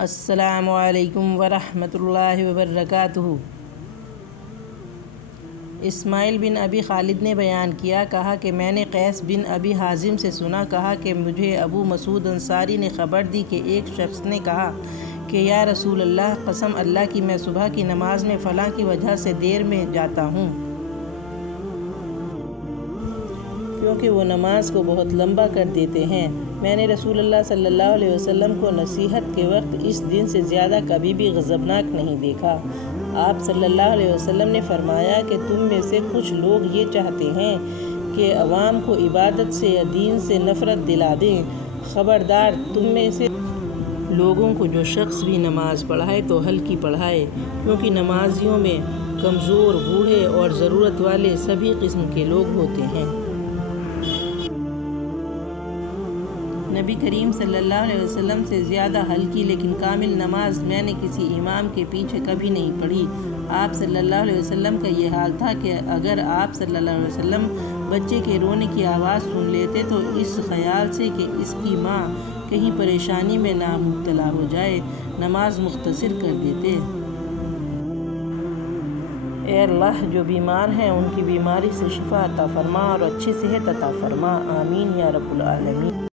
السلام علیکم ورحمۃ اللہ وبرکاتہ۔ اسماعیل بن ابی خالد نے بیان کیا، کہا کہ میں نے قیس بن ابی حازم سے سنا، کہا کہ مجھے ابو مسعود انصاری نے خبر دی کہ ایک شخص نے کہا کہ یا رسول اللہ، قسم اللہ کی میں صبح کی نماز میں فلاں کی وجہ سے دیر میں جاتا ہوں، کیونکہ وہ نماز کو بہت لمبا کر دیتے ہیں۔ میں نے رسول اللہ صلی اللہ علیہ وسلم کو نصیحت کے وقت اس دن سے زیادہ کبھی بھی غضبناک نہیں دیکھا۔ آپ صلی اللہ علیہ وسلم نے فرمایا کہ تم میں سے کچھ لوگ یہ چاہتے ہیں کہ عوام کو عبادت سے یا دین سے نفرت دلا دیں۔ خبردار، تم میں سے لوگوں کو جو شخص بھی نماز پڑھائے تو ہلکی پڑھائے، کیونکہ نمازیوں میں کمزور، بوڑھے اور ضرورت والے سبھی قسم کے لوگ ہوتے ہیں۔ نبی کریم صلی اللہ علیہ وسلم سے زیادہ ہلکی لیکن کامل نماز میں نے کسی امام کے پیچھے کبھی نہیں پڑھی۔ آپ صلی اللہ علیہ وسلم کا یہ حال تھا کہ اگر آپ صلی اللہ علیہ وسلم بچے کے رونے کی آواز سن لیتے تو اس خیال سے کہ اس کی ماں کہیں پریشانی میں نہ مبتلا ہو جائے، نماز مختصر کر دیتے۔ اے اللہ، جو بیمار ہیں ان کی بیماری سے شفا عطا فرما اور اچھی صحت عطا فرما، آمین یا رب العالمین۔